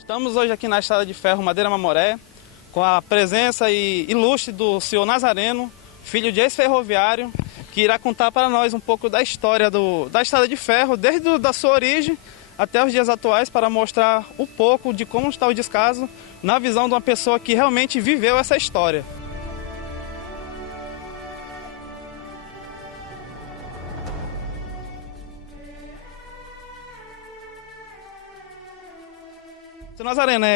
Estamos hoje aqui na Estrada de Ferro Madeira Mamoré, com a presença ilustre do senhor Nazareno, filho de ex-ferroviário, que irá contar para nós um pouco da história da Estrada de Ferro, desde a sua origem até os dias atuais, para mostrar um pouco de como está o descaso na visão de uma pessoa que realmente viveu essa história. Seu Nazareno,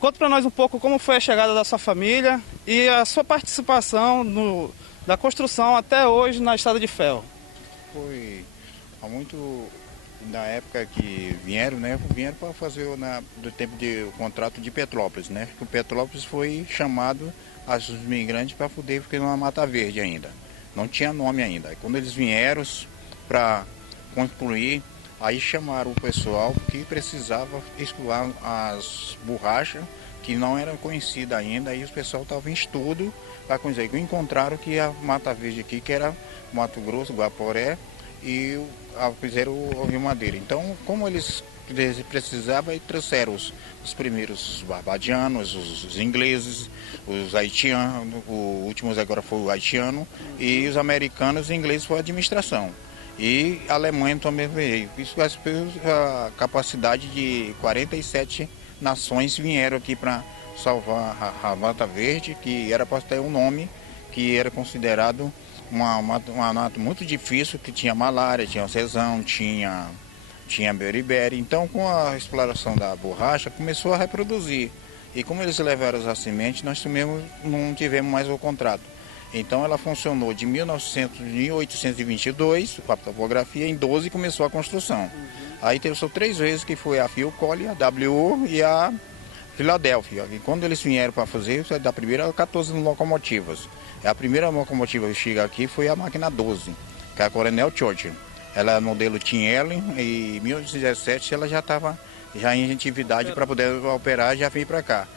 conta para nós um pouco como foi a chegada da sua família e a sua participação da construção até hoje na Estrada de Ferro. Foi há muito, na época que vieram para fazer do tempo de contrato de Petrópolis, né? O Petrópolis foi chamado os imigrantes para poder ficar numa Mata Verde ainda. Não tinha nome ainda. E quando eles vieram para construir, aí chamaram o pessoal que precisava escoar as borrachas, que não eram conhecidas ainda, aí o pessoal estava em estudo para conhecer. Encontraram que a Mata Verde aqui, que era Mato Grosso, Guaporé, e fizeram o Rio Madeira. Então, como eles precisavam, aí trouxeram os primeiros barbadianos, os ingleses, os haitianos, o último agora foi o haitiano, e os americanos e ingleses foi a administração. E a Alemanha também veio. Isso a capacidade de 47 nações vieram aqui para salvar a Mata Verde, que era para ter um nome, que era considerado uma mata muito difícil, que tinha malária, tinha cesão, tinha beriberi. Então, com a exploração da borracha, começou a reproduzir. E como eles levaram as sementes, nós mesmo não tivemos mais o contrato. Então ela funcionou de 1822, com a topografia, em 12 começou a construção. Aí teve só 3 vezes, que foi a Phil Colley, a WO e a Filadélfia. E quando eles vieram para fazer, da primeira 14 locomotivas. A primeira locomotiva que chega aqui foi a máquina 12, que é a Coronel Churchill. Ela é modelo Tinelli, e em 1917 ela já estava em atividade para poder operar e já vir para cá.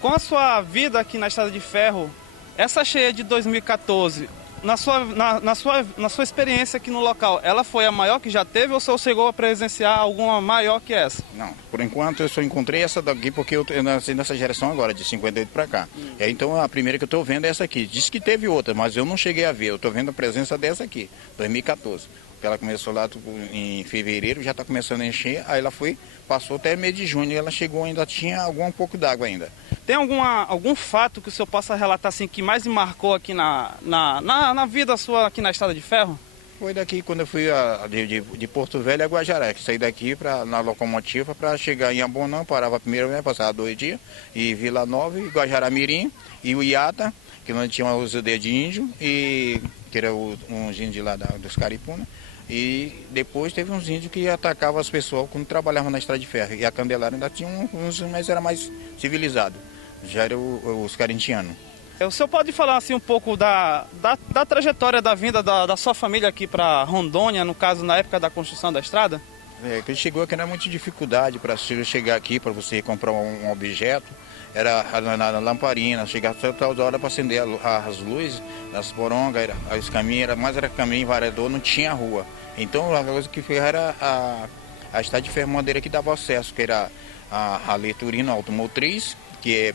Com a sua vida aqui na Estrada de Ferro, essa cheia de 2014, na sua experiência aqui no local, ela foi a maior que já teve ou você chegou a presenciar alguma maior que essa? Não, por enquanto eu só encontrei essa daqui porque eu nasci nessa geração agora, de 58 para cá. Então a primeira que eu estou vendo é essa aqui. Diz que teve outra, mas eu não cheguei a ver. Eu estou vendo a presença dessa aqui, 2014. Ela começou lá em fevereiro, já está começando a encher, aí ela passou até mês de junho, e ela chegou, ainda tinha um pouco d'água ainda. Tem algum fato que o senhor possa relatar assim, que mais me marcou aqui na vida sua aqui na Estrada de Ferro? Foi daqui quando eu fui de Porto Velho a Guajaré, que saí daqui na locomotiva para chegar em Abonã, parava primeiro, passava 2 dias, e Vila Nova, e Guajará-Mirim, e o Iata, que nós tínhamos os aldeias de índio, que era um índio lá dos Caripuna. E depois teve uns índios que atacavam as pessoas quando trabalhavam na Estrada de Ferro. E a Candelária ainda tinha uns, mas era mais civilizado. Já era os carintianos. O senhor pode falar assim um pouco da trajetória da vinda da sua família aqui para Rondônia, no caso na época da construção da estrada? Que ele chegou aqui, era muita dificuldade para chegar aqui, para você comprar um objeto. Era na lamparina, chegava toda hora para acender as luzes, as porongas, os caminhos, era caminho varador, não tinha rua. Então a coisa que foi era a Estrada de Ferro Madeira que dava acesso, que era a leiturina automotriz, que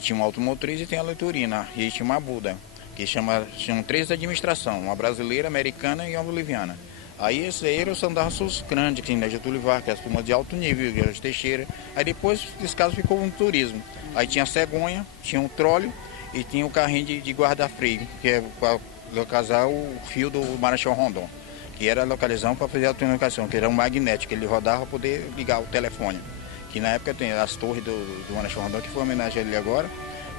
tinha uma automotriz e tem a leiturina, e tinha uma Buda, que tinham 3 administrações, uma brasileira, americana e uma boliviana. Aí esses aí eram os andaços grandes, que tinha Getúlio Vargas, as turmas de alto nível, que eram os Teixeira. Aí depois, nesse caso, ficou um turismo. Aí tinha a cegonha, tinha um tróleo e tinha o carrinho de guarda-freio, que é para localizar o fio do Marechal Rondon, que era a localização para fazer a comunicação, que era um magnético, ele rodava para poder ligar o telefone. Que na época tem as torres do Marechal Rondon, que foi homenagem a ele agora,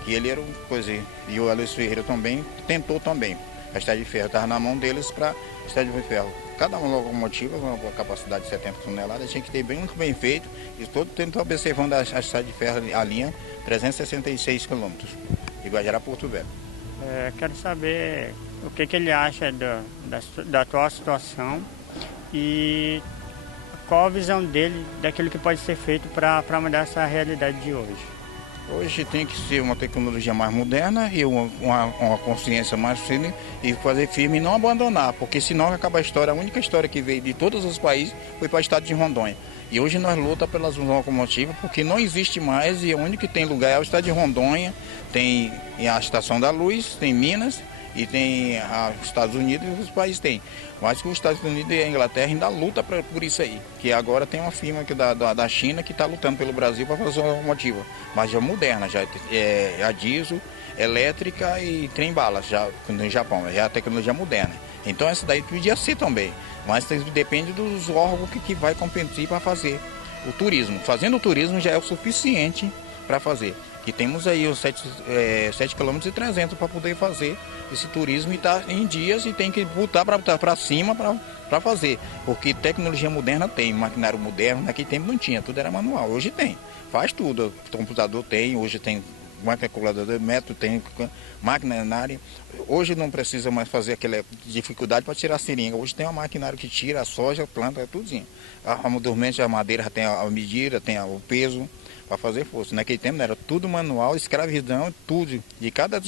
que ele era coisa. E o Aloysio Ferreira também tentou também. A Estrada de Ferro estava na mão deles para a Estrada de Ferro. Cada uma locomotiva com uma capacidade de 70 toneladas tinha que ter muito bem feito, e todo tempo observando a Estrada de Ferro, a linha 366 quilômetros, de Guajará a Porto Velho. Quero saber o que ele acha da atual situação e qual a visão dele daquilo que pode ser feito para mudar essa realidade de hoje. Hoje tem que ser uma tecnologia mais moderna e uma consciência mais firme, e fazer firme e não abandonar, porque senão acaba a história. A única história que veio de todos os países foi para o estado de Rondônia. E hoje nós lutamos pelas locomotivas porque não existe mais, e o único que tem lugar é o estado de Rondônia, tem a Estação da Luz, tem Minas e tem os Estados Unidos e os países têm. Mas que os Estados Unidos e a Inglaterra ainda lutam por isso aí. Que agora tem uma firma aqui da China que está lutando pelo Brasil para fazer uma locomotiva. Mas já moderna, já é a diesel, elétrica e trem-bala, já no Japão, já é a tecnologia moderna. Então essa daí podia ser também. Mas depende dos órgãos que vai competir para fazer o turismo. Fazendo o turismo já é o suficiente para fazer. Que temos aí os 7,3 km para poder fazer esse turismo e está em dias e tem que botar para cima para fazer. Porque tecnologia moderna tem, maquinário moderno, naquele tempo não tinha, tudo era manual. Hoje tem, faz tudo. O computador tem, hoje tem máquina calculadora, método, tem máquina na área. Hoje não precisa mais fazer aquela dificuldade para tirar a seringa. Hoje tem uma maquinário que tira a soja, a planta, tudinho. Dormente, a madeira já tem a medida, tem o peso para fazer força. Naquele tempo não era tudo manual, escravidão, tudo. De cada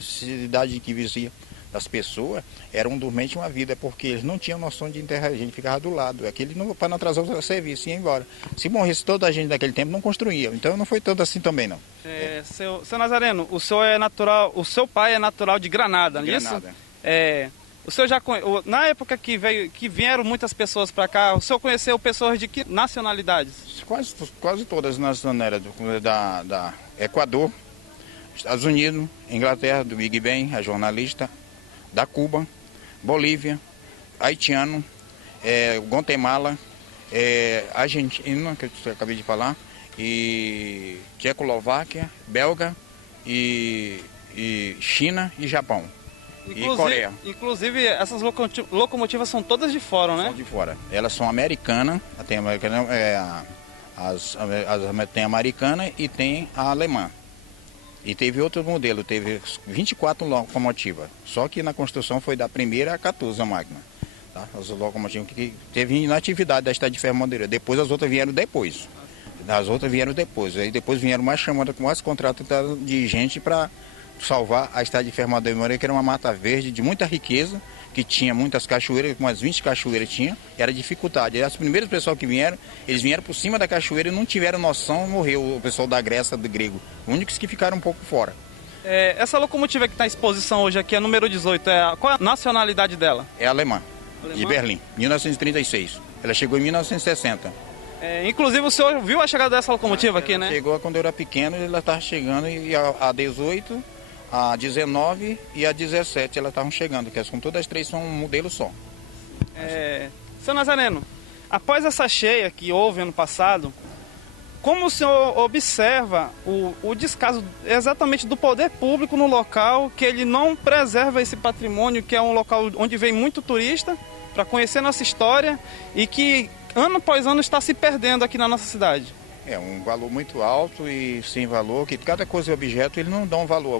cidade que vivia das pessoas, era um dormente uma vida, porque eles não tinham noção de enterrar, a gente ficava do lado. Aquele para não atrasar o serviço, ia embora. Se morresse toda a gente naquele tempo, não construía. Então não foi tanto assim também, não. Seu Nazareno, o senhor é natural, o seu pai é natural de Granada, não é isso? O senhor já na época que vieram muitas pessoas para cá, o senhor conheceu pessoas de que nacionalidades? Quase todas as nacionalidades da Equador, Estados Unidos, Inglaterra, do Big Ben, a jornalista, da Cuba, Bolívia, haitiano, Guatemala, Argentina, que eu acabei de falar, e Tchecoslováquia, Belga, e China e Japão. E Coreia. Inclusive, essas locomotivas são todas de fora, né? São de fora. Elas são americanas, tem tem a americana e tem a alemã. E teve outro modelo, teve 24 locomotivas. Só que na construção foi da primeira a 14 a máquina. Tá? As locomotivas que teve na atividade da Estrada de Ferro Madeira. Depois as outras vieram depois. Aí depois vieram mais chamadas com mais contratos de gente para salvar a Estrada de Ferro Madeira, que era uma mata verde de muita riqueza, que tinha muitas cachoeiras, umas 20 cachoeiras tinha, era dificuldade. As primeiras pessoas que vieram, eles vieram por cima da cachoeira e não tiveram noção, morreu o pessoal da Grécia, do grego. Únicos que ficaram um pouco fora. Essa locomotiva que está em exposição hoje aqui, a número 18, qual é a nacionalidade dela? É alemã, de Berlim, 1936. Ela chegou em 1960. Inclusive o senhor viu a chegada dessa locomotiva aqui, né? Chegou quando eu era pequeno, ela estava chegando e a 18... A 19 e a 17 elas estavam chegando, que são todas as três são um modelo só. Seu Nazareno, após essa cheia que houve ano passado, como o senhor observa o descaso exatamente do poder público no local, que ele não preserva esse patrimônio, que é um local onde vem muito turista para conhecer nossa história e que ano após ano está se perdendo aqui na nossa cidade? É um valor muito alto e sem valor, que cada coisa e objeto eles não dão valor,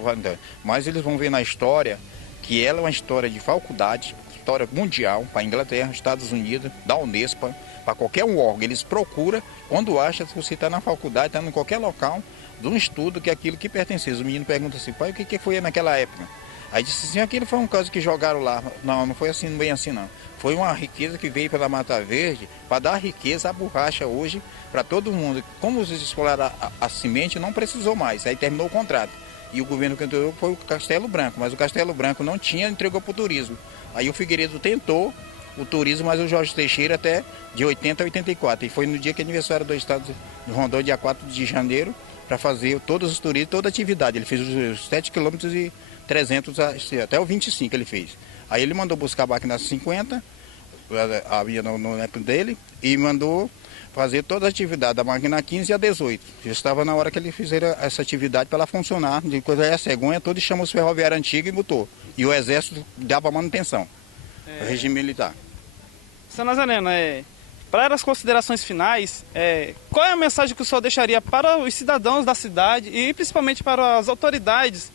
mas eles vão ver na história que ela é uma história de faculdade, história mundial, para a Inglaterra, Estados Unidos, da Unespa, para qualquer um órgão. Eles procuram, quando acha que você está na faculdade, está em qualquer local, de um estudo que é aquilo que pertence. O menino pergunta assim, pai, o que foi naquela época? Aí disse assim, aquilo foi um caso que jogaram lá. Não, não foi assim, bem assim não. Foi uma riqueza que veio pela Mata Verde para dar riqueza à borracha hoje para todo mundo. Como eles exploraram a semente, não precisou mais. Aí terminou o contrato. E o governo que entrou foi o Castelo Branco, mas o Castelo Branco não tinha, entregou para o turismo. Aí o Figueiredo tentou o turismo, mas o Jorge Teixeira até de 80 a 84. E foi no dia que é aniversário do estado de Rondônia, dia 4 de janeiro, para fazer todos os turistas, toda a atividade. Ele fez os 7 km e 300 até o 25 ele fez. Aí ele mandou buscar a máquina 50, havia no neto dele, e mandou fazer toda a atividade da máquina 15 a 18. Já estava na hora que ele fizeram essa atividade para ela funcionar, de coisa a cegonha toda, e chamou os ferroviários antigos e botou. E o exército dava manutenção, o regime militar. Seu Nazareno, para as considerações finais, qual é a mensagem que o senhor deixaria para os cidadãos da cidade e principalmente para as autoridades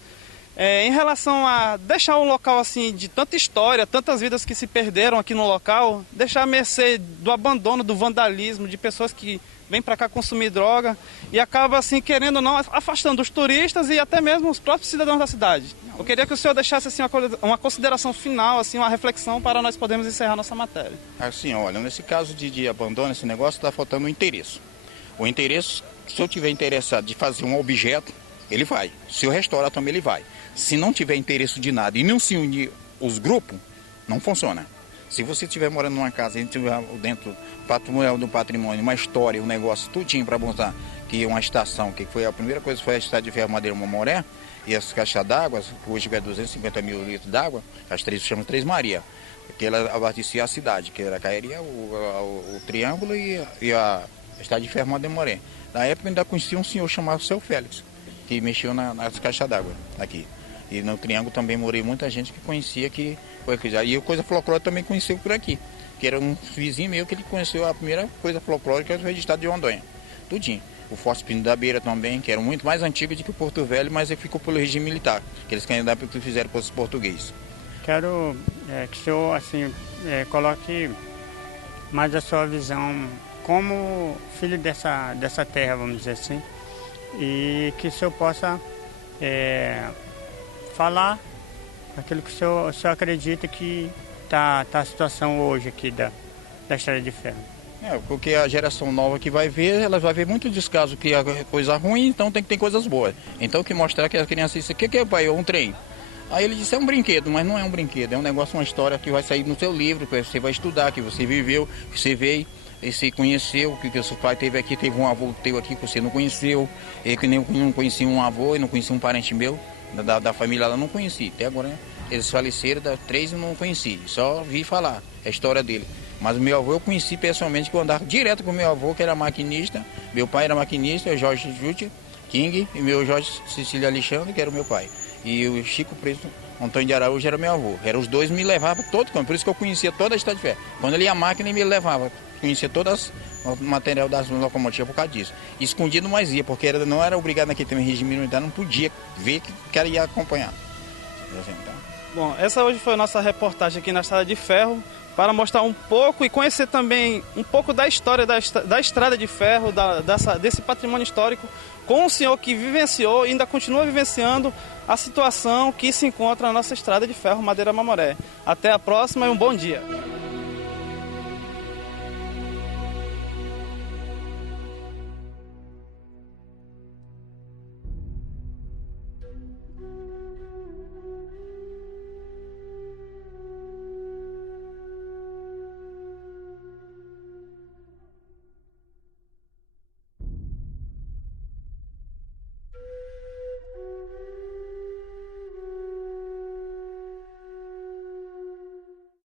em relação a deixar um local assim de tanta história, tantas vidas que se perderam aqui no local, deixar a mercê do abandono, do vandalismo, de pessoas que vem para cá consumir droga e acaba, assim, querendo ou não, afastando os turistas e até mesmo os próprios cidadãos da cidade. Eu queria que o senhor deixasse assim, uma consideração final, assim, uma reflexão para nós podermos encerrar nossa matéria. Assim, olha, nesse caso de abandono, esse negócio está faltando o interesse. O interesse, se eu tiver interessado de fazer um objeto, ele vai. Se eu restaurar também, ele vai. Se não tiver interesse de nada e não se unir os grupos, não funciona. Se você estiver morando numa casa e tiver dentro do patrimônio, uma história, um negócio, tudinho para montar, que é uma estação, que foi a primeira coisa, foi a Estrada de Ferro Madeira Mamoré, e as caixas d'água, que hoje é 250 mil litros d'água, as três chamam Três Maria, que ela abastecia a cidade, que era Caeria, o Triângulo e a Estrada de Ferro Madeira Mamoré. Na época ainda conhecia um senhor chamado Seu Félix, que mexeu nas caixas d'água aqui. E no Triângulo também morei muita gente que conhecia que foi criado. E a coisa folclórica também conheceu por aqui, que era um vizinho meu que ele conheceu a primeira coisa folclórica do estado de Rondônia, tudinho. O Forte Pino da Beira também, que era muito mais antigo do que o Porto Velho, mas ele ficou pelo regime militar, que eles candidatos que fizeram para os portugueses. Quero que o senhor assim, coloque mais a sua visão como filho dessa terra, vamos dizer assim, e que o senhor possa falar aquilo que o senhor acredita que está a situação hoje aqui da Estrada de Ferro. Porque a geração nova que vai ver, ela vai ver muito descaso que é coisa ruim, então tem que ter coisas boas. Então que mostrar que a criança disse, o que é, pai? É um trem. Aí ele disse, é um brinquedo, mas não é um brinquedo, é um negócio, uma história que vai sair no seu livro, que você vai estudar, que você viveu, que você veio, e você conheceu, que o seu pai teve aqui, teve um avô teu aqui que você não conheceu, e que nem eu não conhecia um avô e não conhecia um parente meu, da família ela não conheci. Até agora, né? Eles faleceram, três eu não conheci, só vi falar a história dele. Mas o meu avô eu conheci pessoalmente, que eu andava direto com o meu avô, que era maquinista. Meu pai era maquinista, Jorge Júti King, e meu Jorge Cecília Alexandre, que era o meu pai. E o Chico Preto Antônio de Araújo era meu avô. Eram os dois me levavam todo campo, por isso que eu conhecia toda a Estrada de Ferro. Quando ele ia a máquina, ele me levava, conhecia todas o material das locomotivas por causa disso. Escondido, mas ia, porque não era obrigado naquele tempo, regime militar, não podia ver que ela ia acompanhar. Bom, essa hoje foi a nossa reportagem aqui na Estrada de Ferro, para mostrar um pouco e conhecer também um pouco da história da Estrada de Ferro, desse patrimônio histórico, com um senhor que vivenciou e ainda continua vivenciando a situação que se encontra na nossa Estrada de Ferro Madeira Mamoré. Até a próxima e um bom dia.